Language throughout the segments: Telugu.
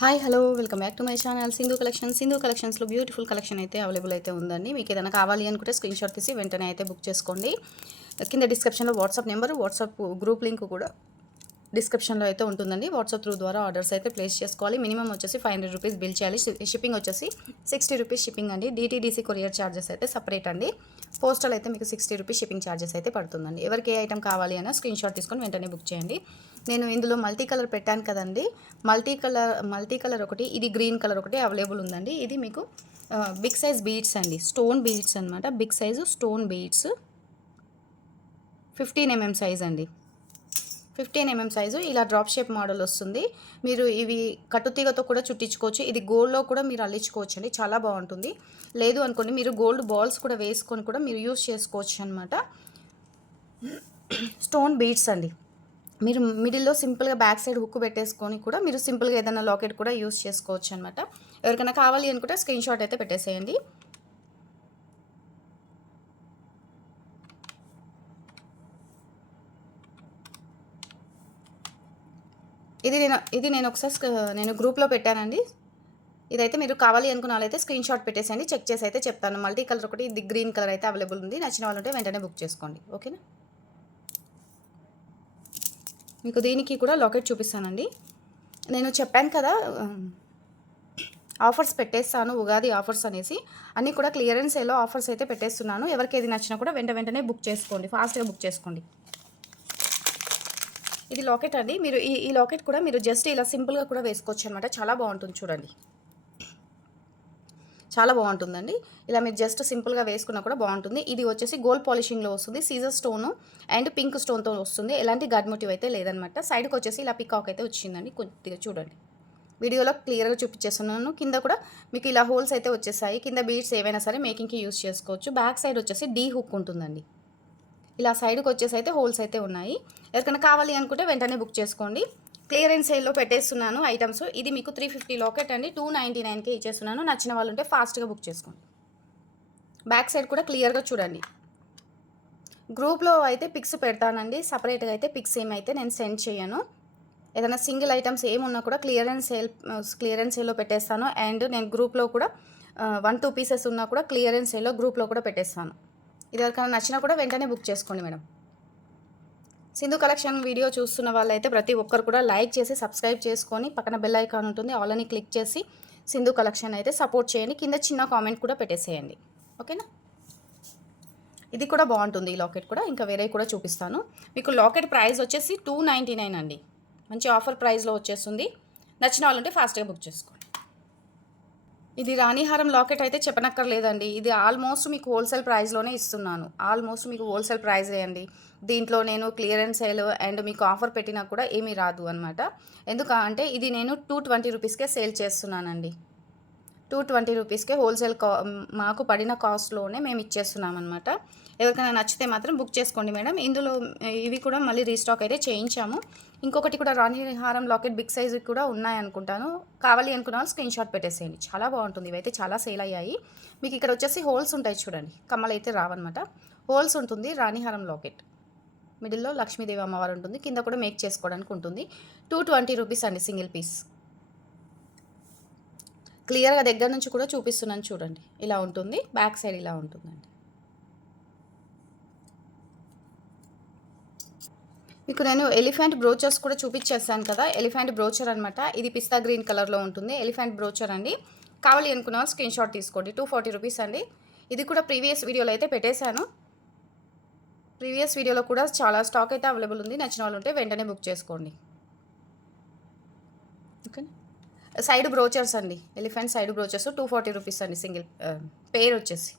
Hi hello welcome back to my channel Sindhu కలెక్షన్స్లో బ్యూటిఫుల్ కలెక్షన్ అయితే అవైలబుల్ అయితే ఉందండి. మీకు ఏదైనా కావాలి అనుకుంటే స్క్రీన్ షాట్ తీసి వెంటనే అయితే బుక్ చేసుకోండి. కింద డిస్క్రిప్షన్లో WhatsApp number, WhatsApp group link కూడా డిస్క్రిప్షన్లో అయితే ఉంటుందండి. వాట్సాప్ త్రూ ద్వారా ఆర్డర్స్ అయితే ప్లేస్ చేసుకోవాలి. మినిమం వచ్చేసి 500 రూపీస్ బిల్ చేయాలి. షిప్పింగ్ వచ్చేసి 60 రూపీస్ షిప్పింగ్ అండి. DTDC కొరియర్ ఛార్జెస్ అయితే సపరేట్ అండి. పోస్టల్ అయితే మీకు 60 రూపీస్ షిప్పింగ్ ఛార్జెస్ అయితే పడుతుందండి. ఎవరికి ఏ ఐటమ్ కావాలి అన్న స్క్రీన్ షాట్ తీసుకొని వెంటనే బుక్ చేయండి. నేను ఇందులో మల్టీ కలర్ పెట్టాను కదండి. మల్టీ కలర్ ఒకటి, ఇది గ్రీన్ కలర్ ఒకటి అవైలబుల్ ఉందండి. ఇది మీకు బిగ్ సైజ్ బీడ్స్ అండి, స్టోన్ బీడ్స్ అనమాట. Big size stone beads 15 mm size అండి. 15 mm సైజు ఇలా డ్రాప్ షేప్ మోడల్ వస్తుంది. మీరు ఇవి కట్టుతీగతో కూడా చుట్టించుకోవచ్చు. ఇది గోల్డ్లో కూడా మీరు అల్లించుకోవచ్చు అండి, చాలా బాగుంటుంది. లేదు అనుకోండి మీరు గోల్డ్ బాల్స్ కూడా వేసుకొని కూడా మీరు యూస్ చేసుకోవచ్చు అనమాట. స్టోన్ బీడ్స్ అండి. మీరు మిడిల్లో సింపుల్గా బ్యాక్ సైడ్ హుక్ పెట్టేసుకొని కూడా మీరు సింపుల్గా ఏదైనా లాకెట్ కూడా యూస్ చేసుకోవచ్చు అనమాట. ఎవరికైనా కావాలి అనుకుంటే స్క్రీన్ షాట్ అయితే పెట్టేసేయండి. ఇది నేను ఒకసారి నేను గ్రూప్లో పెట్టానండి. ఇదైతే మీరు కావాలి అనుకున్న వాళ్ళైతే స్క్రీన్ షాట్ పెట్టేసేయండి. చెక్ చేసి అయితే చెప్తాను. మల్టీ కలర్ ఒకటి, ఇది గ్రీన్ కలర్ అయితే అవైలబుల్ ఉంది. నచ్చిన వాళ్ళు ఉంటే వెంటనే బుక్ చేసుకోండి. ఓకేనా. మీకు దీనికి కూడా లాకెట్ చూపిస్తానండి. నేను చెప్పాను కదా ఆఫర్స్ పెట్టేస్తాను, ఉగాది ఆఫర్స్ అనేసి. అన్నీ కూడా క్లియరెన్స్ సేల్లో ఆఫర్స్ అయితే పెట్టేస్తున్నాను. ఎవరికి ఏది నచ్చినా కూడా వెంటనే బుక్ చేసుకోండి, ఫాస్ట్గా బుక్ చేసుకోండి. ఇది లాకెట్ అండి. మీరు ఈ లాకెట్ కూడా మీరు జస్ట్ ఇలా సింపుల్గా కూడా వేసుకోవచ్చు అనమాట. చాలా బాగుంటుంది చూడండి, చాలా బాగుంటుందండి. ఇలా మీరు జస్ట్ సింపుల్గా వేసుకున్నా కూడా బాగుంటుంది. ఇది వచ్చేసి గోల్డ్ పాలిషింగ్లో వస్తుంది. సీజర్ స్టోను అండ్ పింక్ స్టోన్తో వస్తుంది. ఎలాంటి గడ్ మోటివ్ అయితే లేదనమాట. సైడ్కి వచ్చేసి ఇలా పికాక్ అయితే వచ్చిందండి. కొద్దిగా చూడండి, వీడియోలో క్లియర్గా చూపించేస్తున్నాను. కింద కూడా మీకు ఇలా హోల్స్ అయితే వచ్చేసాయి. కింద బీడ్స్ ఏవైనా సరే మేకింగ్కి యూస్ చేసుకోవచ్చు. బ్యాక్ సైడ్ వచ్చేసి డీ హుక్ ఉంటుందండి. ఇలా సైడ్కి వచ్చేసి అయితే హోల్స్ అయితే ఉన్నాయి. ఎవరికైనా కావాలి అనుకుంటే వెంటనే బుక్ చేసుకోండి. క్లియరెన్స్ సేల్లో పెట్టేస్తున్నాను ఐటమ్స్. ఇది మీకు 350 లాకెట్ అండి, 299కే ఇచ్చేస్తున్నాను. నచ్చిన వాళ్ళు ఉంటే ఫాస్ట్గా బుక్ చేసుకోండి. బ్యాక్ సైడ్ కూడా క్లియర్గా చూడండి. గ్రూప్లో అయితే పిక్స్ పెడతానండి, సపరేట్గా అయితే పిక్స్ ఏమైతే నేను సెండ్ చేయను. ఏదైనా సింగిల్ ఐటమ్స్ ఏమున్నా కూడా క్లియరెన్స్ సేల్లో పెట్టేస్తాను. అండ్ నేను గ్రూప్లో కూడా 1-2 పీసెస్ ఉన్నా కూడా క్లియరెన్స్ సేల్లో గ్రూప్లో కూడా పెట్టేస్తాను. ఇది ఎవరికైనా నచ్చినా కూడా వెంటనే బుక్ చేసుకోండి మేడం. సింధు కలెక్షన్ వీడియో చూస్తున్న వాళ్ళైతే ప్రతి ఒక్కరు కూడా లైక్ చేసి సబ్స్క్రైబ్ చేసుకొని పక్కన బెల్ ఐకాన్ ఉంటుంది, ఆల్ అని క్లిక్ చేసి సింధు కలెక్షన్ అయితే సపోర్ట్ చేయండి. కింద చిన్న కామెంట్ కూడా పెట్టేసేయండి. ఓకేనా. ఇది కూడా బాగుంటుంది. ఈ లాకెట్ కూడా ఇంకా వేరే కూడా చూపిస్తాను మీకు. లాకెట్ ప్రైస్ వచ్చేసి 299 అండి. మంచి ఆఫర్ ప్రైస్లో వచ్చేస్తుంది. నచ్చిన వాళ్ళు ఉంటే ఫాస్ట్గా బుక్ చేసుకోండి. ఇది రాణిహారం లాకెట్ అయితే చెప్పనక్కర్లేదండి. ఇది ఆల్మోస్ట్ మీకు హోల్సేల్ ప్రైస్లోనే ఇస్తున్నాను. ఆల్మోస్ట్ మీకు హోల్సేల్ ప్రైజే అండి. దీంట్లో నేను క్లియరెన్స్ సేల్ అండ్ మీకు ఆఫర్ పెట్టినా కూడా ఏమీ రాదు అనమాట. ఎందుకంటే ఇది నేను 220 రూపీస్కే సేల్ చేస్తున్నానండి. 220 రూపీస్కే హోల్సేల్ మాకు పడిన కాస్ట్లోనే మేము ఇచ్చేస్తున్నాం అనమాట. ఎవరికైనా నచ్చితే మాత్రం బుక్ చేసుకోండి మేడం. ఇందులో ఇవి కూడా మళ్ళీ రీస్టాక్ అయితే చేయించాము. ఇంకొకటి కూడా రాణిహారం లాకెట్ బిగ్ సైజ్ కూడా ఉన్నాయనుకుంటాను. కావాలి అనుకున్న వాళ్ళు స్క్రీన్ షాట్ పెట్టేసేయండి. చాలా బాగుంటుంది. ఇవైతే చాలా సేల్ అయ్యాయి. మీకు ఇక్కడ వచ్చేసి హోల్స్ ఉంటాయి చూడండి, కమ్మలు అయితే రావన్నమాట. హోల్స్ ఉంటుంది. రాణిహారం లాకెట్ మిడిల్లో లక్ష్మీదేవి అమ్మవారు ఉంటుంది. కింద కూడా మేక్ చేసుకోవడానికి ఉంటుంది. 220 రూపీస్ అండి సింగిల్ పీస్. క్లియర్గా దగ్గర నుంచి కూడా చూపిస్తున్నాను చూడండి. ఇలా ఉంటుంది. బ్యాక్ సైడ్ ఇలా ఉంటుందండి. మీకు నేను ఎలిఫెంట్ బ్రోచర్స్ కూడా చూపించేస్తాను కదా. ఎలిఫెంట్ బ్రోచర్ అనమాట. ఇది పిస్తా గ్రీన్ కలర్లో ఉంటుంది. ఎలిఫెంట్ బ్రోచర్ అండి. కావాలి అనుకున్న వాళ్ళు స్క్రీన్ షాట్ తీసుకోండి. 240 రూపీస్ అండి. ఇది కూడా ప్రీవియస్ వీడియోలో అయితే పెట్టేశాను. ప్రీవియస్ వీడియోలో కూడా చాలా స్టాక్ అయితే అవైలబుల్ ఉంది. నచ్చిన వాళ్ళు ఉంటే వెంటనే బుక్ చేసుకోండి. ఓకే. సైడ్ బ్రోచర్స్ అండి. ఎలిఫెంట్ సైడ్ బ్రోచర్స్ 240 రూపీస్ అండి సింగిల్ పేర్ వచ్చేసి.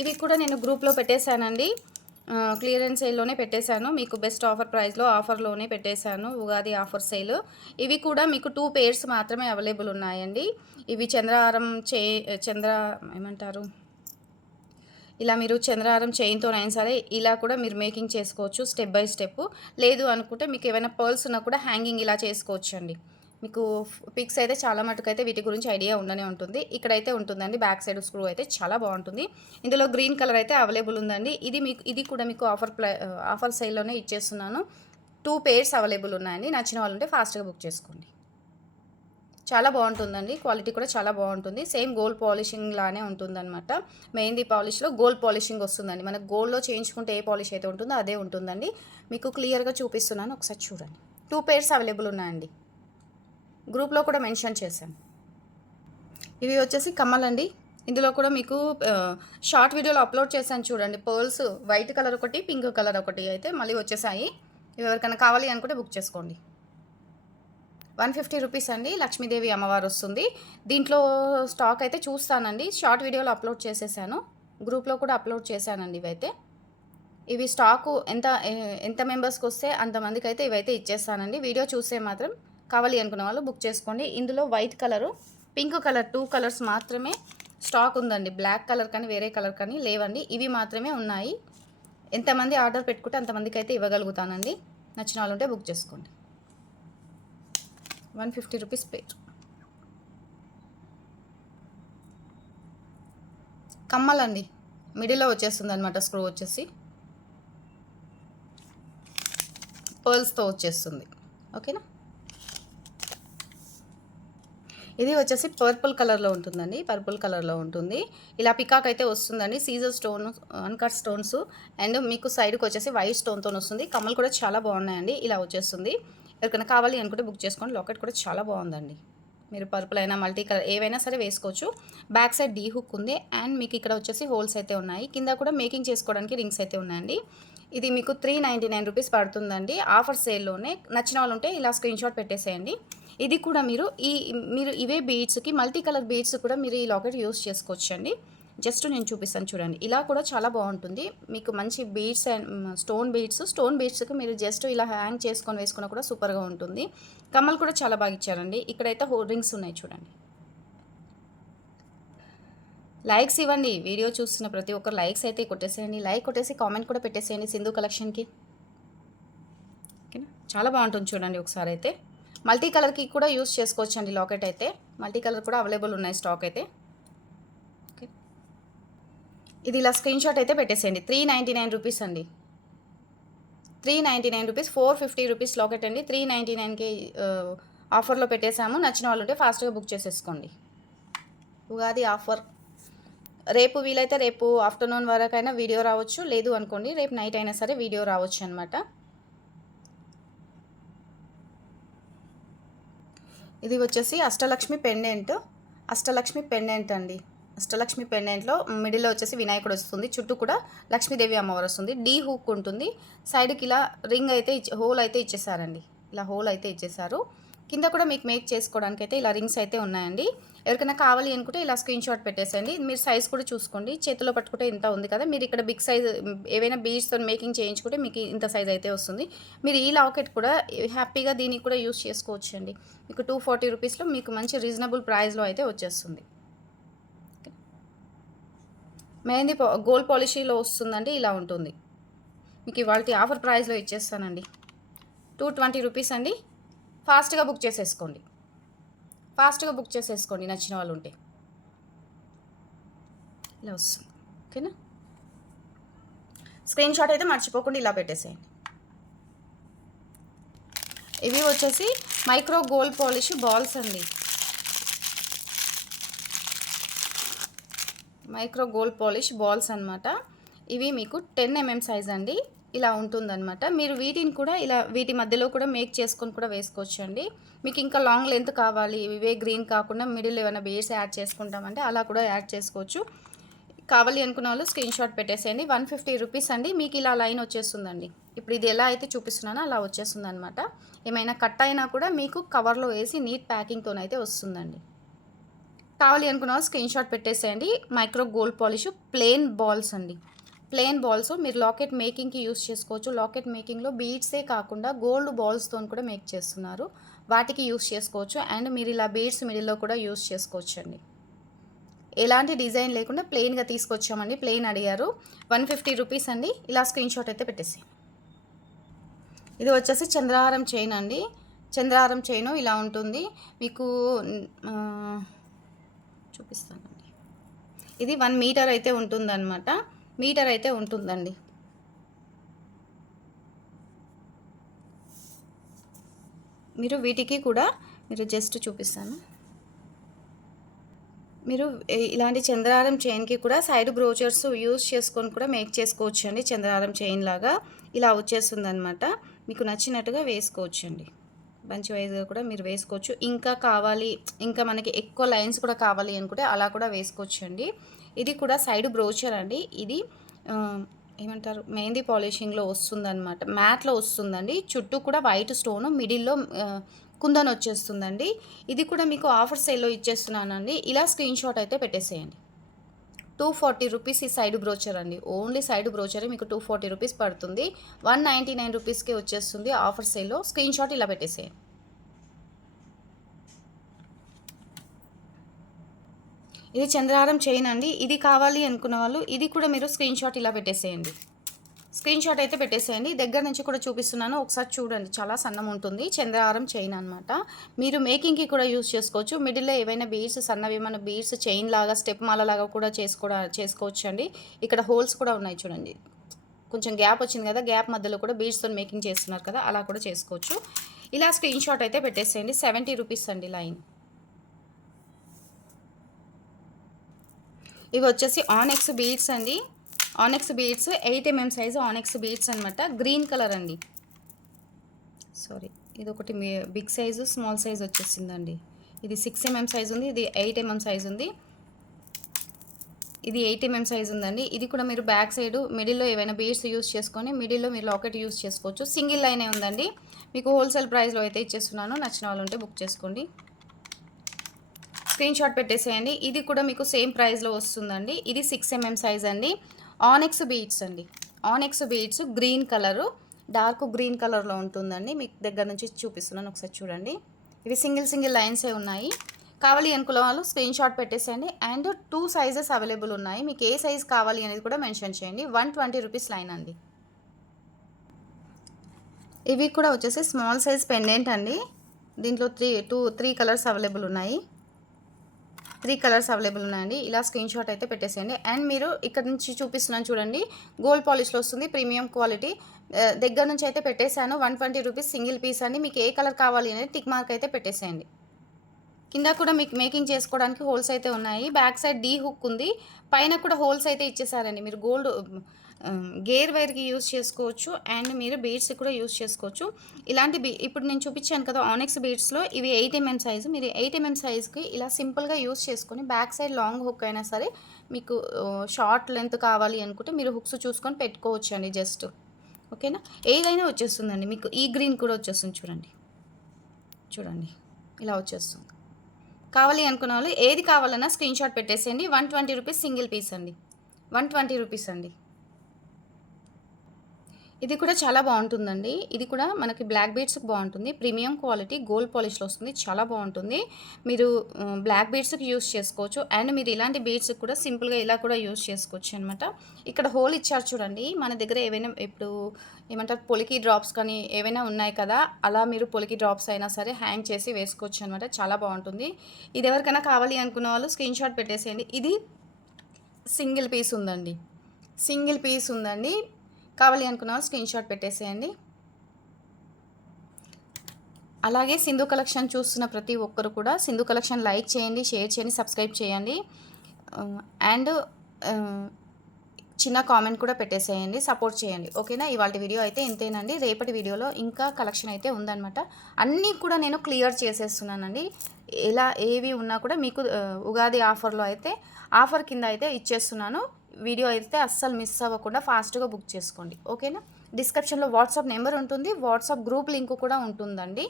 ఇవి కూడా నేను గ్రూప్లో పెట్టేశానండి. క్లియరెన్స్ సేల్లోనే పెట్టేశాను. మీకు బెస్ట్ ఆఫర్ ప్రైస్లో ఆఫర్లోనే పెట్టేశాను. Ugadi offer sale. ఇవి కూడా మీకు 2 పేర్స్ మాత్రమే అవైలబుల్ ఉన్నాయండి. ఇవి ఏమంటారు, ఇలా మీరు చంద్రహారం చైన్తోనైనా సరే ఇలా కూడా మీరు మేకింగ్ చేసుకోవచ్చు స్టెప్ బై స్టెప్. లేదు అనుకుంటే మీకు ఏమైనా పర్ల్స్ ఉన్నా కూడా హ్యాంగింగ్ ఇలా చేసుకోవచ్చు అండి. మీకు పిక్స్ అయితే చాలా మటుకు అయితే వీటి గురించి ఐడియా ఉండనే ఉంటుంది. ఇక్కడైతే ఉంటుందండి బ్యాక్ సైడ్ స్క్రూ అయితే చాలా బాగుంటుంది. ఇందులో గ్రీన్ కలర్ అయితే అవైలబుల్ ఉందండి. ఇది కూడా మీకు ఆఫర్ సేల్లోనే ఇచ్చేస్తున్నాను. 2 పేర్స్ అవైలబుల్ ఉన్నాయండి. నచ్చిన వాళ్ళు ఉంటే ఫాస్ట్గా బుక్ చేసుకోండి. చాలా బాగుంటుందండి. క్వాలిటీ కూడా చాలా బాగుంటుంది. సేమ్ గోల్డ్ పాలిషింగ్ లానే ఉంటుందన్నమాట. మెహందీ పాలిష్లో గోల్డ్ పాలిషింగ్ వస్తుందండి. మనకు గోల్డ్లో చేయించుకుంటే ఏ పాలిష్ అయితే ఉంటుందో అదే ఉంటుందండి. మీకు క్లియర్గా చూపిస్తున్నాను, ఒకసారి చూడండి. 2 పేర్స్ అవైలబుల్ ఉన్నాయండి. గ్రూప్లో కూడా మెన్షన్ చేశాను. ఇవి వచ్చేసి కమ్మలండి. ఇందులో కూడా మీకు షార్ట్ వీడియోలో అప్లోడ్ చేశాను చూడండి. పర్ల్స్ వైట్ కలర్ ఒకటి, పింక్ కలర్ ఒకటి అయితే మళ్ళీ వచ్చేసాయి. ఇవి ఎవరికైనా కావాలి అనుకుంటే బుక్ చేసుకోండి. 150 రూపీస్ అండి. లక్ష్మీదేవి అమ్మవారు వస్తుంది. దీంట్లో స్టాక్ అయితే చూస్తానండి. షార్ట్ వీడియోలో అప్లోడ్ చేసేసాను. గ్రూప్లో కూడా అప్లోడ్ చేశానండి. ఇవి స్టాకు ఎంత మెంబర్స్కి వస్తే అంతమందికి అయితే ఇవైతే ఇచ్చేస్తానండి. వీడియో చూస్తే మాత్రం కావాలి అనుకున్న వాళ్ళు బుక్ చేసుకోండి. ఇందులో white colour, pink colour 2 colours మాత్రమే స్టాక్ ఉందండి. బ్లాక్ కలర్ కానీ వేరే కలర్ కానీ లేవండి. ఇవి మాత్రమే ఉన్నాయి. ఎంతమంది ఆర్డర్ పెట్టుకుంటే అంతమందికి అయితే ఇవ్వగలుగుతానండి. నచ్చిన వాళ్ళు ఉంటే బుక్ చేసుకోండి. 150 రూపీస్ పేర్. కమ్మలండి. మిడిల్లో వచ్చేస్తుంది అనమాట. స్క్రూ వచ్చేసి పర్ల్స్తో వచ్చేస్తుంది. ఓకేనా. ఇది వచ్చేసి పర్పుల్ కలర్లో ఉంటుందండి. పర్పుల్ కలర్లో ఉంటుంది. ఇలా పికాక్ అయితే వస్తుందండి. సీజర్ స్టోన్, అన్కట్ స్టోన్స్ అండ్ మీకు సైడ్కి వచ్చేసి వైట్ స్టోన్తో వస్తుంది. కమ్మలు కూడా చాలా బాగున్నాయండి. ఇలా వచ్చేస్తుంది. ఎవరికైనా కావాలి అనుకుంటే బుక్ చేసుకోండి. లాకెట్ కూడా చాలా బాగుందండి. మీరు పర్పుల్ అయినా మల్టీ కలర్ ఏవైనా సరే వేసుకోవచ్చు. బ్యాక్ సైడ్ డీ హుక్ ఉంది అండ్ మీకు ఇక్కడ వచ్చేసి హోల్స్ అయితే ఉన్నాయి. కింద కూడా మేకింగ్ చేసుకోవడానికి రింగ్స్ అయితే ఉన్నాయండి. ఇది మీకు 399 రూపీస్ పడుతుందండి. ఆఫర్ సేల్లోనే. నచ్చిన వాళ్ళు ఉంటే ఇలా స్క్రీన్ షాట్ పెట్టేసేయండి. ఇది కూడా మీరు ఇవే బీడ్స్కి మల్టీ కలర్ బీడ్స్ కూడా మీరు ఈ లాకెట్ యూస్ చేసుకోవచ్చండి. జస్ట్ నేను చూపిస్తాను చూడండి. ఇలా కూడా చాలా బాగుంటుంది. మీకు మంచి బీడ్స్ అండ్ స్టోన్ బీడ్స్కి మీరు జస్ట్ ఇలా హ్యాంగ్ చేసుకొని వేసుకున్నా కూడా సూపర్గా ఉంటుంది. కమ్మలు కూడా చాలా బాగా ఇచ్చారండి. ఇక్కడైతే రింగ్స్ ఉన్నాయి చూడండి. లైక్స్ ఇవ్వండి. వీడియో చూస్తున్న ప్రతి ఒక్కరు లైక్స్ అయితే కొట్టేసేయండి. లైక్ కొట్టేసి కామెంట్ కూడా పెట్టేసేయండి సింధు కలెక్షన్కి. ఓకేనా. చాలా బాగుంటుంది చూడండి. ఒకసారి అయితే మల్టీ కలర్కి కూడా యూస్ చేసుకోవచ్చండి. లాకెట్ అయితే మల్టీ కలర్ కూడా అవైలబుల్ ఉన్నాయి స్టాక్ అయితే. ఓకే. ఇది ఇలా స్క్రీన్ షాట్ అయితే పెట్టేసేయండి. 399 రూపీస్ అండి. 399 రూపీస్. 450 రూపీస్ లాకెట్ అండి. 399కి ఆఫర్లో పెట్టేశాము. నచ్చిన వాళ్ళు ఉంటే ఫాస్ట్గా బుక్ చేసేసుకోండి. ఉగాది ఆఫర్. రేపు వీలైతే రేపు ఆఫ్టర్నూన్ వరకైనా వీడియో రావచ్చు. లేదు అనుకోండి రేపు నైట్ అయినా సరే వీడియో రావచ్చు అనమాట. ఇది వచ్చేసి అష్టలక్ష్మి పెండెంట్ అండి. అష్టలక్ష్మి పెండెంట్లో మిడిల్లో వచ్చేసి వినాయకుడు వస్తుంది. చుట్టూ కూడా లక్ష్మీదేవి అమ్మవారు వస్తుంది. డీ హుక్ ఉంటుంది. సైడ్కి ఇలా రింగ్ అయితే హోల్ అయితే ఇచ్చేసారండి. ఇలా హోల్ అయితే ఇచ్చేసారు. కింద కూడా మీకు మేక్ చేసుకోవడానికి అయితే ఇలా రింగ్స్ అయితే ఉన్నాయండి. ఎవరికైనా కావాలి అనుకుంటే ఇలా స్క్రీన్ షాట్ పెట్టేసండి. మీరు సైజ్ కూడా చూసుకోండి. చేతిలో పట్టుకుంటే ఇంత ఉంది కదా. మీరు ఇక్కడ బిగ్ సైజ్ ఏవైనా బీడ్స్తో మేకింగ్ చేయించుకుంటే మీకు ఇంత సైజ్ అయితే వస్తుంది. మీరు ఈ లాకెట్ కూడా హ్యాపీగా దీనికి కూడా యూస్ చేసుకోవచ్చు అండి. మీకు 240 రూపీస్లో మీకు మంచి రీజనబుల్ ప్రైస్లో అయితే వచ్చేస్తుంది. మెహందీ గోల్డ్ పాలిషీలో వస్తుందండి. ఇలా ఉంటుంది. మీకు ఇవాళ ఆఫర్ ప్రైస్లో ఇచ్చేస్తానండి. 220 రూపీస్ అండి. ఫాస్ట్గా బుక్ చేసేసుకోండి నచ్చిన వాళ్ళు ఉంటే. ఇలా వస్తుంది. ఓకేనా. స్క్రీన్ షాట్ అయితే మర్చిపోకుండా ఇలా పెట్టేసేయండి. ఇవి వచ్చేసి మైక్రో గోల్డ్ పాలిష్ బాల్స్ అండి. మైక్రో గోల్డ్ పాలిష్ బాల్స్ అనమాట. ఇవి మీకు 10 mm సైజ్ అండి. ఇలా ఉంటుందన్నమాట. మీరు వీటిని కూడా ఇలా వీటి మధ్యలో కూడా మేక్ చేసుకొని కూడా వేసుకోవచ్చు అండి. మీకు ఇంకా లాంగ్ లెంత్ కావాలి, ఇవే గ్రీన్ కాకుండా మిడిల్ ఏమైనా బేస్ యాడ్ చేసుకుంటామంటే అలా కూడా యాడ్ చేసుకోవచ్చు. కావాలి అనుకున్న వాళ్ళు స్క్రీన్ షాట్ పెట్టేసేయండి. 150 రూపీస్ అండి. మీకు ఇలా లైన్ వచ్చేస్తుందండి. ఇప్పుడు ఇది ఎలా అయితే చూపిస్తున్నానో అలా వచ్చేస్తుంది అనమాట. ఏమైనా కట్ అయినా కూడా మీకు కవర్లో వేసి నీట్ ప్యాకింగ్తోనైతే వస్తుందండి. కావాలి అనుకున్న వాళ్ళు స్క్రీన్ షాట్ పెట్టేసేయండి. Micro gold polish plain balls అండి. ప్లెయిన్ బాల్స్ మీరు లాకెట్ మేకింగ్కి యూస్ చేసుకోవచ్చు. లాకెట్ మేకింగ్లో బీడ్సే కాకుండా గోల్డ్ బాల్స్తో కూడా మేక్ చేస్తున్నారు. వాటికి యూస్ చేసుకోవచ్చు. అండ్ మీరు ఇలా బీడ్స్ మిడిల్లో కూడా యూస్ చేసుకోవచ్చు అండి. ఎలాంటి డిజైన్ లేకుండా ప్లెయిన్గా తీసుకొచ్చామండి. ప్లెయిన్ అడిగారు. 150 రూపీస్ అండి. ఇలా స్క్రీన్ షాట్ అయితే పెట్టేసి. ఇది వచ్చేసి చంద్రహారం చైన్ అండి. చంద్రహారం చైను ఇలా ఉంటుంది మీకు. చూపిస్తానండి. ఇది 1 మీటర్ అయితే ఉంటుందన్నమాట. మీటర్ అయితే ఉంటుందండి. మీరు వీటికి కూడా మీరు జస్ట్ చూపిస్తాను. మీరు ఇలాంటి చంద్రహారం చైన్కి కూడా సైడ్ బ్రోచర్స్ యూజ్ చేసుకొని కూడా మేక్ చేసుకోవచ్చు అండి. చంద్రహారం చైన్ లాగా ఇలా వచ్చేస్తుంది అనమాట. మీకు నచ్చినట్టుగా వేసుకోవచ్చండి. బంచ్ వైజ్గా కూడా మీరు వేసుకోవచ్చు. ఇంకా కావాలి, ఇంకా మనకి ఎక్కువ లైన్స్ కూడా కావాలి అనుకుంటే అలా కూడా వేసుకోవచ్చు అండి. ఇది కూడా సైడ్ బ్రోచర్ అండి. ఇది ఏమంటారు, మెహందీ పాలిషింగ్లో వస్తుందన్నమాట. మ్యాట్లో వస్తుందండి. చుట్టూ కూడా వైట్ స్టోను, మిడిల్లో కుందన్ వచ్చేస్తుందండి. ఇది కూడా మీకు ఆఫర్ సేల్లో ఇచ్చేస్తున్నానండి. ఇలా స్క్రీన్ షాట్ అయితే పెట్టేసేయండి. 240 రూపీస్ ఈ సైడ్ బ్రోచర్ అండి. ఓన్లీ సైడ్ బ్రోచరే మీకు 240 రూపీస్ పడుతుంది. 199 రూపీస్కే వచ్చేస్తుంది ఆఫర్ సేల్లో. స్క్రీన్ షాట్ ఇలా పెట్టేసేయండి. ఇది చంద్రహారం చైన్ అండి. ఇది కావాలి అనుకున్న వాళ్ళు ఇది కూడా మీరు స్క్రీన్ షాట్ ఇలా పెట్టేసేయండి. స్క్రీన్ షాట్ అయితే పెట్టేసేయండి. దగ్గర నుంచి కూడా చూపిస్తున్నాను, ఒకసారి చూడండి. చాలా సన్నం ఉంటుంది. చంద్రహారం చైన్ అనమాట. మీరు మేకింగ్కి కూడా యూజ్ చేసుకోవచ్చు. మిడిల్లో ఏవైనా బీడ్స్, సన్నవి ఏమైనా బీడ్స్ చైన్ లాగా స్టెప్ మాల లాగా కూడా చేసుకోవచ్చు అండి. ఇక్కడ హోల్స్ కూడా ఉన్నాయి చూడండి. కొంచెం గ్యాప్ వచ్చింది కదా, గ్యాప్ మధ్యలో కూడా బీడ్స్తో మేకింగ్ చేస్తున్నారు కదా, అలా కూడా చేసుకోవచ్చు. ఇలా స్క్రీన్ షాట్ అయితే పెట్టేసేయండి. 70 రూపీస్ అండి లైన్. ఇవి వచ్చేసి ఆనెక్స్ బీడ్స్ అండి. ఆనెక్స్ బీడ్స్ 8 mm సైజు ఆనెక్స్ బీడ్స్ అనమాట. గ్రీన్ కలర్ అండి. సారీ, ఇది ఒకటి బిగ్ సైజు, స్మాల్ సైజ్ వచ్చేసిందండి. ఇది 6 mm సైజు ఉంది, ఇది 8 mm సైజు ఉంది. ఇది 8 mm సైజు ఉందండి. ఇది కూడా మీరు బ్యాక్ సైడ్ మిడిల్లో ఏవైనా బీడ్స్ యూస్ చేసుకొని మిడిల్లో మీరు లాకెట్ యూస్ చేసుకోవచ్చు. సింగిల్ లైనే ఉందండి. మీకు హోల్సేల్ ప్రైస్లో అయితే ఇచ్చేస్తున్నాను. నచ్చిన వాళ్ళు ఉంటే బుక్ చేసుకోండి. స్క్రీన్ షాట్ పెట్టేసేయండి. ఇది కూడా మీకు సేమ్ ప్రైస్లో వస్తుందండి. ఇది 6 mm సైజ్ అండి. ఆనెక్స్ బీడ్స్ అండి. ఆనెక్స్ beads green colour, dark green కలర్లో ఉంటుందండి. మీకు దగ్గర నుంచి చూపిస్తున్నాను, ఒకసారి చూడండి. ఇవి సింగిల్ లైన్సే ఉన్నాయి. కావాలి అనుకున్న వాళ్ళు స్క్రీన్ షాట్ పెట్టేసేయండి. అండ్ 2 సైజెస్ అవైలబుల్ ఉన్నాయి. మీకు ఏ సైజ్ కావాలి అనేది కూడా మెన్షన్ చేయండి. 120 రూపీస్ లైన్ అండి. ఇవి కూడా వచ్చేసి స్మాల్ సైజ్ పెండెంట్ అండి. దీంట్లో 3 కలర్స్ అవైలబుల్ ఉన్నాయి. 3 కలర్స్ అవైలబుల్ ఉన్నాయండి. ఇలా స్క్రీన్ షాట్ అయితే పెట్టేసేయండి. అండ్ మీరు ఇక్కడ నుంచి చూపిస్తున్నాను చూడండి, గోల్డ్ పాలిష్లో వస్తుంది, ప్రీమియం క్వాలిటీ. దగ్గర నుంచి అయితే పెట్టేశాను. 120 రూపీస్ సింగిల్ పీస్ అండి. మీకు ఏ కలర్ కావాలి అనేది టిక్ మార్క్ అయితే పెట్టేసేయండి. కింద కూడా మీకు మేకింగ్ చేసుకోవడానికి హోల్స్ అయితే ఉన్నాయి. బ్యాక్ సైడ్ డీ హుక్ ఉంది. పైన కూడా హోల్స్ అయితే ఇచ్చేసారండి. మీరు గోల్డ్ గేర్ వైర్కి యూజ్ చేసుకోవచ్చు. అండ్ మీరు బీడ్స్ కూడా యూజ్ చేసుకోవచ్చు. ఇలాంటి ఇప్పుడు నేను చూపించాను కదా ఆనెక్స్ బీడ్స్లో, ఇవి 8 mm సైజు. మీరు 8 mm సైజుకి ఇలా సింపుల్గా యూజ్ చేసుకొని బ్యాక్ సైడ్ లాంగ్ హుక్ అయినా సరే, మీకు షార్ట్ లెంత్ కావాలి అనుకుంటే మీరు హుక్స్ చూసుకొని పెట్టుకోవచ్చు అండి. జస్ట్ ఓకేనా, ఏదైనా వచ్చేస్తుందండి. మీకు ఈ గ్రీన్ కూడా వచ్చేస్తుంది చూడండి ఇలా వచ్చేస్తుంది. కావాలి అనుకున్న వాళ్ళు ఏది కావాలన్నా స్క్రీన్ షాట్ పెట్టేసేయండి. 120 రూపీస్ సింగిల్ పీస్ అండి. 120 రూపీస్ అండి. ఇది కూడా చాలా బాగుంటుందండి. ఇది కూడా మనకి బ్లాక్ బీడ్స్కి బాగుంటుంది. ప్రీమియం క్వాలిటీ గోల్డ్ పాలిష్లో వస్తుంది. చాలా బాగుంటుంది. మీరు బ్లాక్ బీడ్స్కి యూజ్ చేసుకోవచ్చు. అండ్ మీరు ఇలాంటి బీడ్స్కి కూడా సింపుల్గా ఇలా కూడా యూజ్ చేసుకోవచ్చు అనమాట. ఇక్కడ హోల్ ఇచ్చారు చూడండి. మన దగ్గర ఏవైనా ఇప్పుడు ఏమంటారు పొలికి డ్రాప్స్ కానీ ఏవైనా ఉన్నాయి కదా, అలా మీరు పొలికి డ్రాప్స్ అయినా సరే హ్యాంగ్ చేసి వేసుకోవచ్చు అనమాట. చాలా బాగుంటుంది. ఇది ఎవరికైనా కావాలి అనుకున్న వాళ్ళు స్క్రీన్ షాట్ పెట్టేసేయండి. ఇది సింగిల్ పీస్ ఉందండి. కావాలి అనుకున్న స్క్రీన్ షాట్ పెట్టేసేయండి. అలాగే సింధు కలెక్షన్ చూస్తున్న ప్రతి ఒక్కరు కూడా సింధు కలెక్షన్ లైక్ చేయండి, షేర్ చేయండి, సబ్స్క్రైబ్ చేయండి. అండ్ చిన్న కామెంట్ కూడా పెట్టేసేయండి, సపోర్ట్ చేయండి. ఓకేనా, ఇవాళ వీడియో అయితే ఇంతేనండి. రేపటి వీడియోలో ఇంకా కలెక్షన్ అయితే ఉందన్నమాట. అన్నీ కూడా నేను క్లియర్ చేసేస్తున్నానండి. ఎలా ఏవి ఉన్నా కూడా మీకు ఉగాది ఆఫర్లో అయితే ఆఫర్ కింద అయితే ఇచ్చేస్తున్నాను. వీడియో అయితే అస్సలు మిస్ అవ్వకుండా ఫాస్ట్గా బుక్ చేసుకోండి. ఓకేనా, డిస్క్రిప్షన్లో వాట్సాప్ నెంబర్ ఉంటుంది, వాట్సాప్ గ్రూప్ లింక్ కూడా ఉంటుందండి.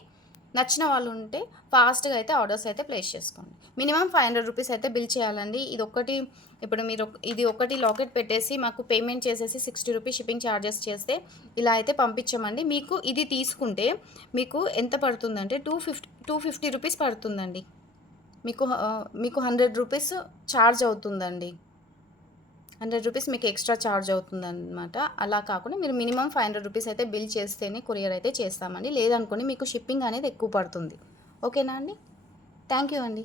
నచ్చిన వాళ్ళు ఉంటే ఫాస్ట్గా అయితే ఆర్డర్స్ అయితే ప్లేస్ చేసుకోండి. మినిమం 500 రూపీస్ అయితే బిల్ చేయాలండి. ఇప్పుడు మీరు ఇది ఒకటి లాకెట్ పెట్టేసి మాకు పేమెంట్ చేసేసి 60 రూపీస్ షిప్పింగ్ ఛార్జెస్ చేస్తే ఇలా అయితే పంపించామండి. మీకు ఇది తీసుకుంటే మీకు ఎంత పడుతుందంటే 250 రూపీస్ పడుతుందండి. మీకు 100 రూపీస్ ఛార్జ్ అవుతుందండి. రూ. 100 మీకు ఎక్స్ట్రా ఛార్జ్ అవుతుందనమాట. అలా కాకుండా మీరు మినిమమ్ రూ. 500 అయితే బిల్ చేస్తేనే కొరియర్ అయితే చేస్తామండి. లేదనుకోండి మీకు షిప్పింగ్ అనేది ఎక్కువ పడుతుంది. ఓకేనా అండి? థ్యాంక్ యూ అండి.